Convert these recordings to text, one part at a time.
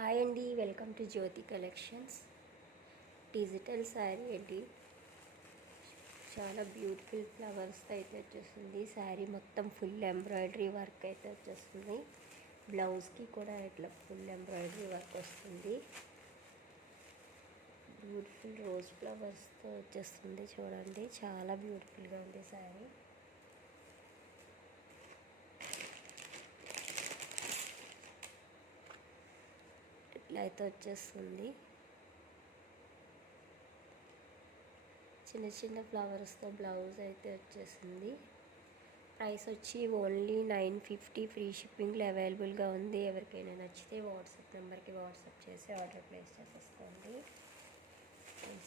Hi అండి, welcome to Jyothi collections. Digital sari అండి, చాలా బ్యూటిఫుల్ ఫ్లవర్స్తో అయితే వచ్చేస్తుంది. శారీ మొత్తం ఫుల్ ఎంబ్రాయిడరీ వర్క్ అయితే వచ్చేస్తుంది. బ్లౌజ్కి కూడా ఇట్లా ఫుల్ ఎంబ్రాయిడరీ వర్క్ వస్తుంది. బ్యూటిఫుల్ రోజ్ ఫ్లవర్స్తో వచ్చేస్తుంది. చూడండి, చాలా బ్యూటిఫుల్గా ఉంది శారీ. ఇట్లా అయితే వచ్చేస్తుంది. చిన్న చిన్న ఫ్లవర్స్తో బ్లౌజ్ అయితే వచ్చేసింది. ప్రైస్ వచ్చి ఓన్లీ 950. ఫ్రీ షిప్పింగ్లో అవైలబుల్గా ఉంది. ఎవరికైనా నచ్చితే వాట్సాప్ నెంబర్కి వాట్సాప్ చేసి ఆర్డర్ ప్లేస్ చేసేసుకోండి.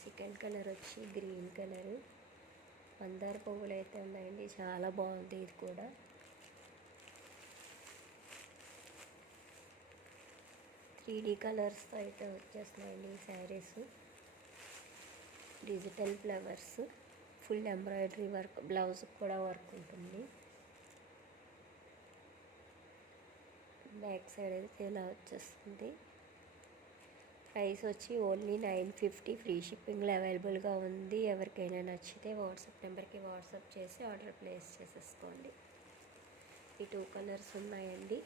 సెకండ్ కలర్ వచ్చి గ్రీన్ కలరు. మందార పువ్వులు అయితే ఉన్నాయండి, చాలా బాగుంది. ఇది కూడా 3D కలర్స్తో అయితే వచ్చేస్తున్నాయండి ఈ saris. Digital flowers, full embroidery work, blouse కూడా వర్క్ ఉంటుంది. బ్యాక్ సైడ్ అయితే ఇలా వచ్చేస్తుంది. ప్రైస్ వచ్చి ఓన్లీ 950. ఫ్రీ షిప్పింగ్లో అవైలబుల్గా ఉంది. ఎవరికైనా నచ్చితే వాట్సాప్ నెంబర్కి వాట్సాప్ చేసి ఆర్డర్ ప్లేస్ చేసేసుకోండి. ఈ 2 కలర్స్ ఉన్నాయండి.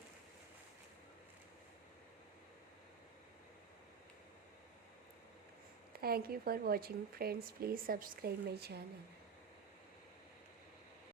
Thank you for watching, friends. Please subscribe my channel.